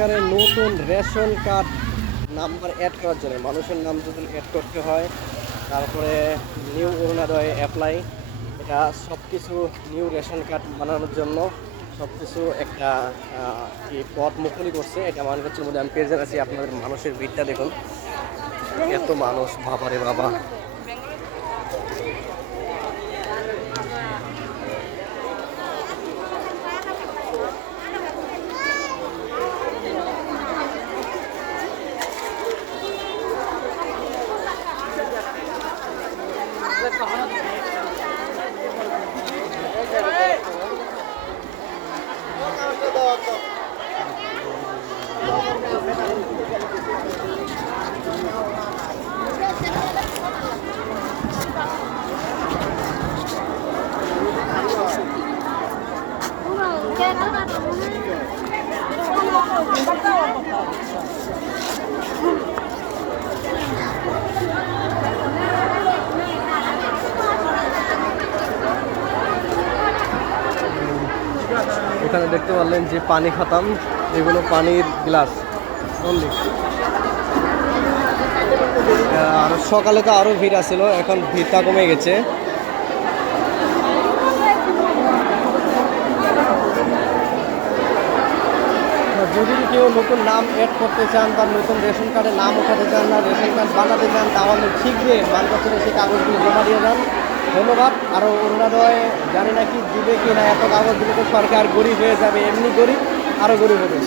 সরকারের নতুন ration card number add করার জন্য মানুষের নাম যদি অ্যাড করতে হয়, তারপরে নিউ অরুণোদয় অ্যাপ্লাই, এটা সব কিছু নিউ রেশন কার্ড বানানোর জন্য সব কিছু একটা কি পথ মুখলি করছে। এটা মনে হচ্ছে মধ্যে আমি পেয়ে আছি। আপনাদের মানুষের ভিড়টা দেখুন, এত মানুষ, বাবারে বাবা। এখানে দেখতে পারলেন যে পানি খাতাম, এগুলো পানির গ্লাস অনলি। আর সকালে তো আরো ভিড় আছিল, এখন ভিড়টা কমে গেছে। যদি কেউ নতুন নাম অ্যাড করতে চান বা নতুন রেশন কার্ডে নাম ওঠাতে চান না রেশন কার্ড বানাতে চান, তাহলে শীঘ্রই মানপত্রে সেই কাগজগুলো জমা দিয়ে যান। ধন্যবাদ। আরও অরুণোদয় জানি না কি দিবে কি না, এত কাগজগুলো তো সরকার গরিব হয়ে যাবে, এমনি গরিব আরও গরিব হবে।